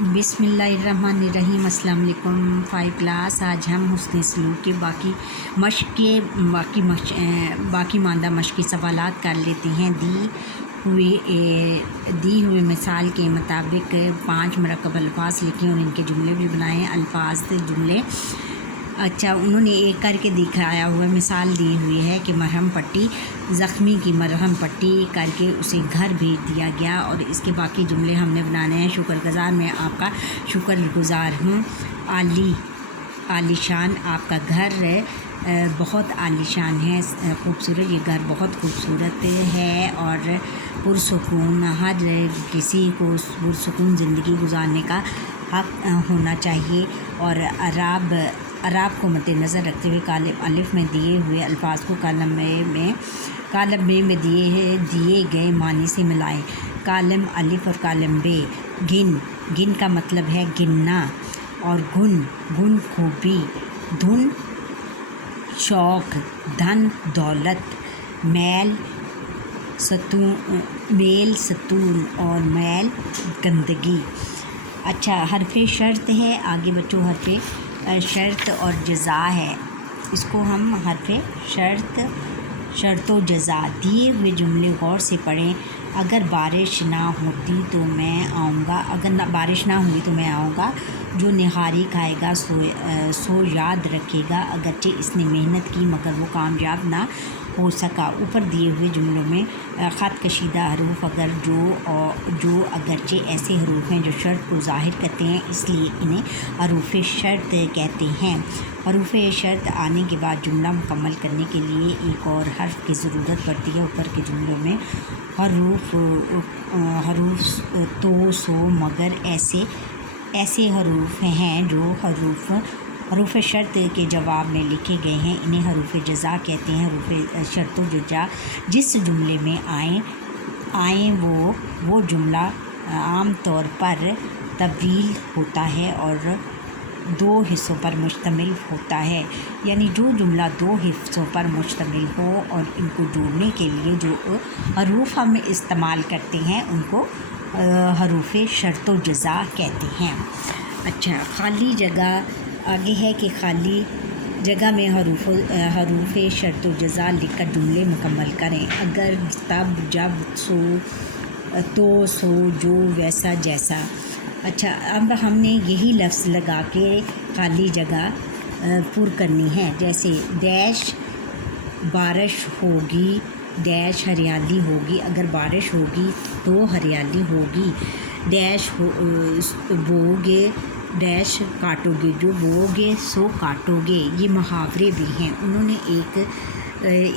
بسم اللہ الرحمن الرحیم۔ السلام علیکم 5 کلاس۔ آج ہم حسن سلوک کے باقی ماندہ مشق کے سوالات کر لیتے ہیں۔ دی ہوئے مثال کے مطابق 5 مرکب الفاظ لکھیں اور ان کے جملے بھی بنائیں۔ الفاظ جملے انہوں نے ایک کر کے دکھایا ہوا مثال دی ہوئی ہے کہ مرہم پٹی، زخمی کی مرہم پٹی کر کے اسے گھر بھیج دیا گیا، اور اس کے باقی جملے ہم نے بنانے ہیں۔ شکر گزار، میں آپ کا شکر گزار ہوں۔ عالی شان، آپ کا گھر بہت عالی شان ہے، خوبصورت، یہ گھر بہت خوبصورت ہے۔ اور پرسکون، ہر کسی کو پرسکون زندگی گزارنے کا حق ہونا چاہیے۔ اور اعراب کو مد نظر رکھتے ہوئے کالم الف میں دیے ہوئے الفاظ کو کالم بے میں دیے گئے معنی سے ملائیں۔ کالم الف اور کالم بے۔ گن کا مطلب ہے گننا، اور گن خوبی، دھن شوق، دھن دولت، میل ستون اور میل گندگی۔ اچھا، حرف شرط ہے آگے بچوں، حرف شرط اور جزا ہے، اس کو ہم حرف شرط و جزا۔ دیے ہوئے جملے غور سے پڑھیں۔ اگر بارش نہ ہوتی تو میں آؤں گا، اگر بارش نہ ہوئی تو میں آؤں گا۔ جو نہاری کھائے گا سو یاد رکھے گا، اگرچہ اس نے محنت کی مگر وہ کامیاب نہ ہو سکا۔ اوپر دیے ہوئے جملوں میں خط کشیدہ حروف جو اگرچہ ایسے حروف ہیں جو شرط کو ظاہر کرتے ہیں، اس لیے انہیں حروف شرط کہتے ہیں۔ حروف شرط آنے کے بعد جملہ مکمل کرنے کے لیے ایک اور حرف کی ضرورت پڑتی ہے۔ اوپر کے جملوں میں حروف تو، سو، مگر ایسے حروف ہیں جو حروف شرط کے جواب میں لکھے گئے ہیں، انہیں حروف جزا کہتے ہیں۔ حروف شرط و جزا جس جملے میں آئیں وہ جملہ عام طور پر طویل ہوتا ہے اور 2 حصوں پر مشتمل ہوتا ہے، یعنی جو جملہ 2 حصوں پر مشتمل ہو اور ان کو جوڑنے کے لیے جو حروف ہم استعمال کرتے ہیں ان کو حروف شرط و جزا کہتے ہیں۔ اچھا، خالی جگہ آگے ہے کہ خالی جگہ میں حروف شرط و جزا لکھ کر جملے مکمل کریں۔ اگر، تب، جب، تو، سو، جو، ویسا، جیسا۔ اچھا، اب ہم نے یہی لفظ لگا کے خالی جگہ پر کرنی ہے، جیسے ڈیش بارش ہوگی، ڈیش ہریالی ہوگی۔ اگر بارش ہوگی تو ہریالی ہوگی۔ ڈیش بو گے، ڈیش کاٹو گے، جو بو گے سو کاٹو گے۔ یہ محاورے بھی ہیں، انہوں نے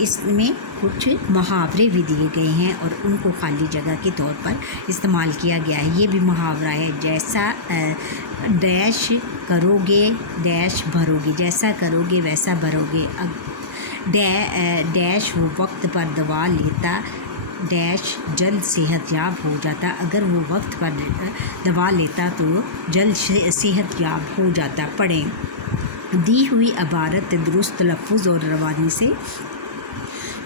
اس میں کچھ محاورے بھی دیے گئے ہیں اور ان کو خالی جگہ کے طور پر استعمال کیا گیا ہے۔ یہ بھی محاورہ ہے، جیسا ڈیش کرو گے ڈیش بھرو گے، جیسا کرو گے ویسا بھرو گے۔ ڈیش وہ وقت پر دوا لیتا، ڈیش جلد صحت یاب ہو جاتا۔ اگر وہ وقت پر دوا لیتا تو جلد صحت یاب ہو جاتا۔ پڑھیں۔ دی ہوئی عبارت درست تلفظ اور روانی سے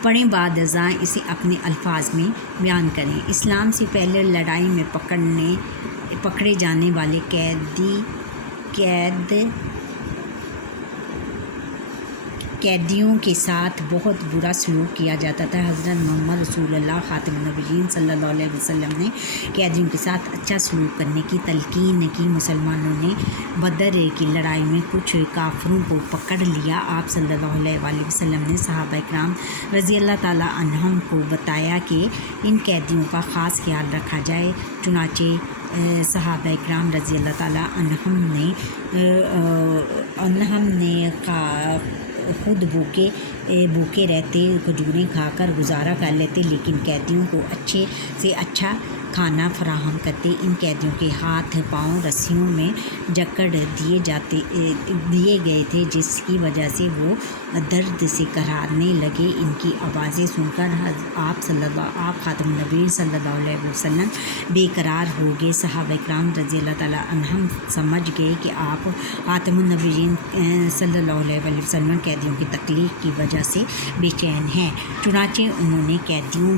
پڑھیں، بعد ازاں اسے اپنے الفاظ میں بیان کریں۔ اسلام سے پہلے لڑائی میں پکڑے جانے والے قیدیوں کے ساتھ بہت برا سلوک کیا جاتا تھا۔ حضرت محمد رسول اللہ خاتم النبیین صلی اللہ علیہ وسلم نے قیدیوں کے ساتھ اچھا سلوک کرنے کی تلقین کی۔ مسلمانوں نے بدر کی لڑائی میں کچھ کافروں کو پکڑ لیا۔ آپ صلی اللہ علیہ وآلہ وسلم نے صحابہ کرام رضی اللہ تعالیٰ عنہم کو بتایا کہ ان قیدیوں کا خاص خیال رکھا جائے، چنانچہ صحابہ کرام رضی اللہ تعالیٰ عنہم نے خود بھوکے رہتے، کھجوریں کھا کر گزارا کر لیتے، لیکن قیدیوں کو اچھے سے اچھا کھانا فراہم کرتے۔ ان قیدیوں کے ہاتھ پاؤں رسیوں میں جکڑ دیے گئے تھے، جس کی وجہ سے وہ درد سے کراہنے لگے۔ ان کی آوازیں سن کر آپ خاتم النبی صلی اللہ علیہ وسلم بے قرار ہو گئے۔ صحابہ کرام رضی اللہ تعالیٰ عنہم سمجھ گئے کہ آپ خاتم النبیین صلی اللہ علیہ وسلم قیدیوں کی تکلیف کی وجہ سے بے چین ہیں، چنانچہ انہوں نے قیدیوں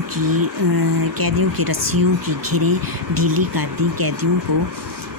کی رسیوں کی گھریں ڈھیلی کر دیں۔ قیدیوں کو